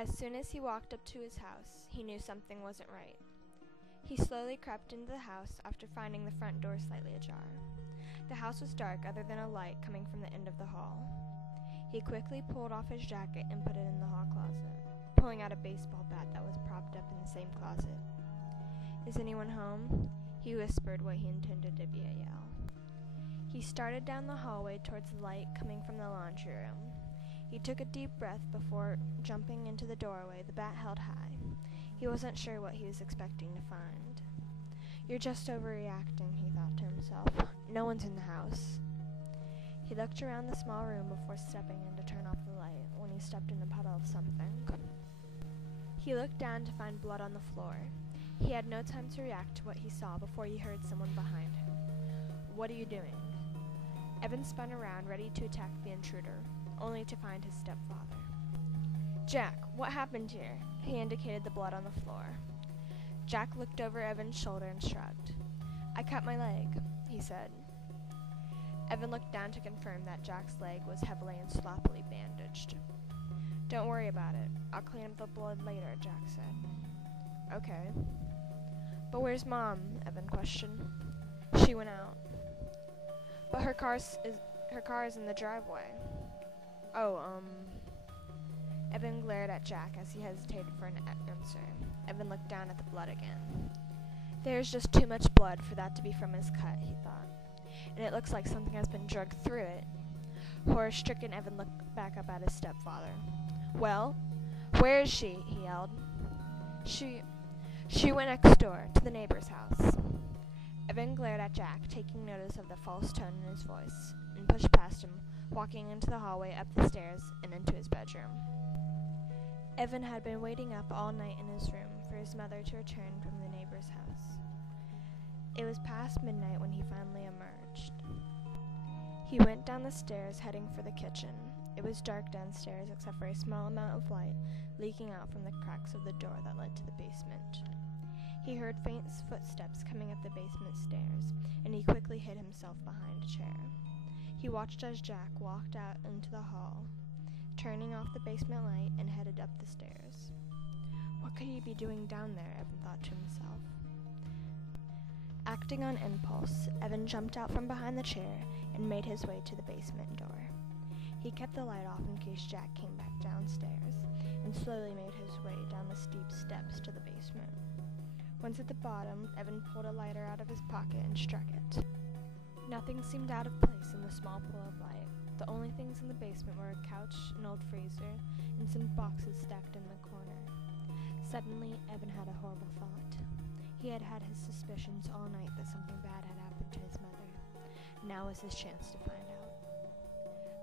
As soon as he walked up to his house, he knew something wasn't right. He slowly crept into the house after finding the front door slightly ajar. The house was dark other than a light coming from the end of the hall. He quickly pulled off his jacket and put it in the hall closet, pulling out a baseball bat that was propped up in the same closet. "Is anyone home?" He whispered what he intended to be a yell. He started down the hallway towards the light coming from the laundry room. He took a deep breath before jumping into the doorway, the bat held high. He wasn't sure what he was expecting to find. "You're just overreacting," he thought to himself. "No one's in the house." He looked around the small room before stepping in to turn off the light when he stepped in a puddle of something. He looked down to find blood on the floor. He had no time to react to what he saw before he heard someone behind him. "What are you doing?" Evan spun around, ready to attack the intruder, only to find his stepfather. "Jack, what happened here?" He indicated the blood on the floor. Jack looked over Evan's shoulder and shrugged. "I cut my leg," he said. Evan looked down to confirm that Jack's leg was heavily and sloppily bandaged. "Don't worry about it. I'll clean up the blood later," Jack said. "Okay." "But where's Mom?" Evan questioned. "She went out." "But her car is in the driveway." "Oh, Evan glared at Jack as he hesitated for an answer. Evan looked down at the blood again. "There's just too much blood for that to be from his cut," he thought. "And it looks like something has been dragged through it." Horror-stricken, Evan looked back up at his stepfather. "Well, where is she?" he yelled. She went next door, to the neighbor's house." Evan glared at Jack, taking notice of the false tone in his voice, and pushed past him, walking into the hallway, up the stairs, and into his bedroom. Evan had been waiting up all night in his room for his mother to return from the neighbor's house. It was past midnight when he finally emerged. He went down the stairs, heading for the kitchen. It was dark downstairs except for a small amount of light leaking out from the cracks of the door that led to the basement. He heard faint footsteps coming up the basement stairs, and he quickly hid himself behind a chair. He watched as Jack walked out into the hall, turning off the basement light, and headed up the stairs. What could he be doing down there, Evan thought to himself. Acting on impulse, Evan jumped out from behind the chair and made his way to the basement door. He kept the light off in case Jack came back downstairs, and slowly made his way down the steep steps to the basement. Once at the bottom, Evan pulled a lighter out of his pocket and struck it. Nothing seemed out of place in the small pool of light. The only things in the basement were a couch, an old freezer, and some boxes stacked in the corner. Suddenly, Evan had a horrible thought. He had had his suspicions all night that something bad had happened to his mother. Now was his chance to find out.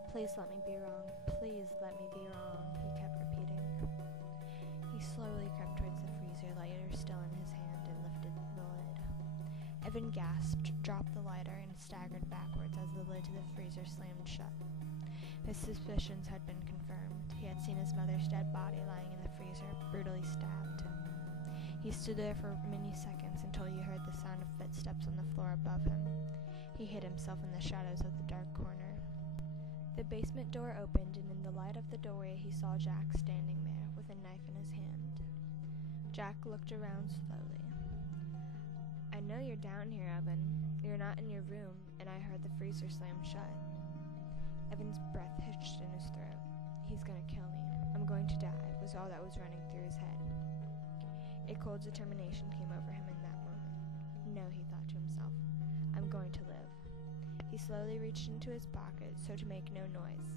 "Please let me be wrong. Please let me be wrong," he kept repeating. He slowly crept towards the freezer, lighter still in his hand, and lifted the lid. Evan gasped, dropped the lighter, and staggered backwards as the lid to the freezer slammed shut. His suspicions had been confirmed. He had seen his mother's dead body lying in the freezer, brutally stabbed. He stood there for many seconds until he heard the sound of footsteps on the floor above him. He hid himself in the shadows of the dark corner. The basement door opened, and in the light of the doorway he saw Jack standing there with a knife in his hand. Jack looked around slowly. "I know you're down here, Evan. You're not in your room, and I heard the freezer slam shut." Evan's breath hitched in his throat. "He's gonna kill me. I'm going to die," was all that was running through his head. A cold determination came over him in that moment. "No," he thought to himself. "I'm going to live." He slowly reached into his pocket so to make no noise.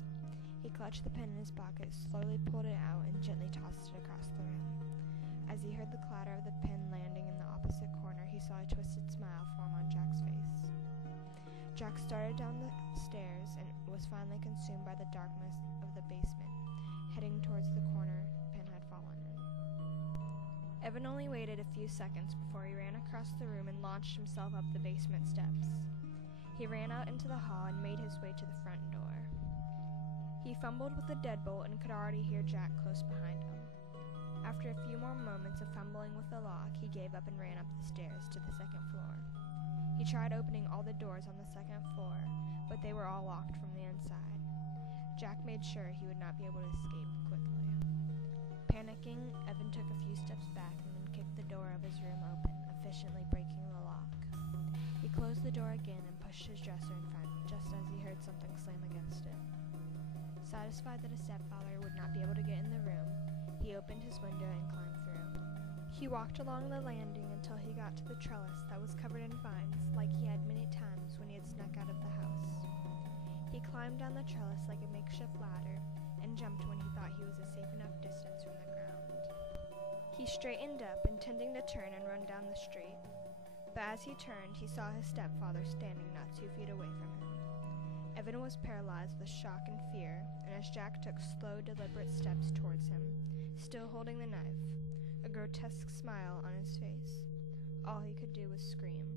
He clutched the pen in his pocket, slowly pulled it out, and gently tossed it across the room. As he heard the clatter of the pen landing in the opposite corner, he saw a twisted smile form on Jack's face. Jack started down the stairs and was finally consumed by the darkness of the basement, heading towards the corner the pen had fallen in. Evan only waited a few seconds before he ran across the room and launched himself up the basement steps. He ran out into the hall and made his way to the front door. He fumbled with the deadbolt and could already hear Jack close behind him. After a few more moments of fumbling with the lock, he gave up and ran up the stairs to the second floor. He tried opening all the doors on the second floor, but they were all locked from the inside. Jack made sure he would not be able to escape quickly. Panic steps back and then kicked the door of his room open, efficiently breaking the lock. He closed the door again and pushed his dresser in front, just as he heard something slam against it. Satisfied that his stepfather would not be able to get in the room, he opened his window and climbed through. He walked along the landing until he got to the trellis that was covered in vines, like he had many times when he had snuck out of the house. He climbed down the trellis like a makeshift ladder and jumped when he thought he was a safe enough distance from the ground. He straightened up, intending to turn and run down the street, but as he turned, he saw his stepfather standing not 2 feet away from him. Evan was paralyzed with shock and fear, and as Jack took slow, deliberate steps towards him, still holding the knife, a grotesque smile on his face, all he could do was scream.